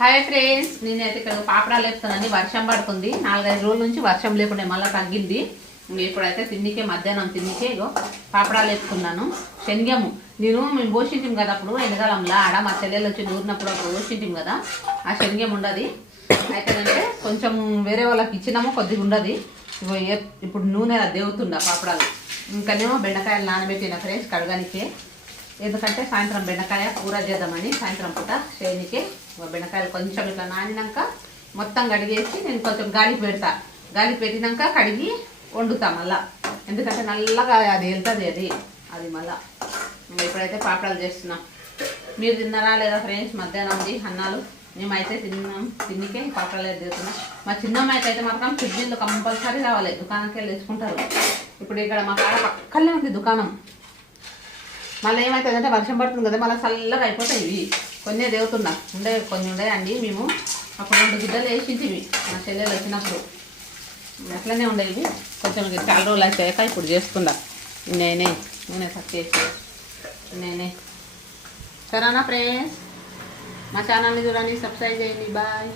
Hi friends, నేనైతే ఇక్కడ పాపడాలు వేపుతానండి. వర్షం పడుతుంది, 4-5 రోజుల నుంచి వర్షం లేకుండా మళ్ళీ తగ్గింది. ఇప్పుడైతే తిండికే మధ్యాహ్నం తిండికే ఇగో పాపడాలు వేపుకున్నాను. శనగము మేము పోషించాం కదా అప్పుడు ఎండకాలంలో ఆడ మా చెల్లెలు వచ్చి నూరినప్పుడు అప్పుడు పోషించాం కదా, ఆ శనగం ఉండదు. అయితే కొంచెం వేరే వాళ్ళకి ఇచ్చినాము, కొద్దిగా ఉండదు. ఇప్పుడు నూనె దేవుతుండ పాపడాలు. ఇంకానేమో బెండకాయలు నానబెట్టిన ఫ్రెండ్స్ కడగానికే, ఎందుకంటే సాయంత్రం బెండకాయ కూర చేద్దామని. సాయంత్రం పూట చేయనికే బెండకాయలు కొంచెం ఇట్లా నానినాక మొత్తం కడిగేసి నేను కొంచెం గాలికి పెడతా. గాలికి పెట్టినాక కడిగి వండుతా మళ్ళా, ఎందుకంటే నల్లగా అది వెళ్తుంది అది మళ్ళా. ఇప్పుడైతే పాపడాలు చేస్తున్నాం. మీరు తిన్నారా లేదా ఫ్రెండ్స్? మధ్యాహ్నంది అన్నాలు మేమైతే తిన్నాం. తిన్నికే పాపడాలు చేస్తున్నాం. మా చిన్నమ్మాయికి అయితే మాత్రం ఫ్రిడ్జ్లో కంపల్సరీ రావాలి, దుకాణంకి వెళ్ళి తెచ్చుకుంటారు. ఇప్పుడు ఇక్కడ మా కాడ పక్కనే ఉంది దుకాణం. మళ్ళీ ఏమవుతుందంటే వర్షం పడుతుంది కదా, మళ్ళీ చల్లగా అయిపోతాయి. ఇవి కొన్ని దేవుతున్నా కొన్ని ఉండేయండి. మేము అప్పుడు 2 గిడ్డలు వేసింటివి మా చెల్లెలు వచ్చినప్పుడు, అట్లనే ఉండేవి. కొంచెం చాలా రోజులు అయిపోయాక ఇప్పుడు చేస్తున్నా. నేనే తక్కువ నేనే. సరేనా ఫ్రెండ్స్, మా ఛానల్ని చూడండి, సబ్స్క్రైబ్ చేయండి. బాయ్.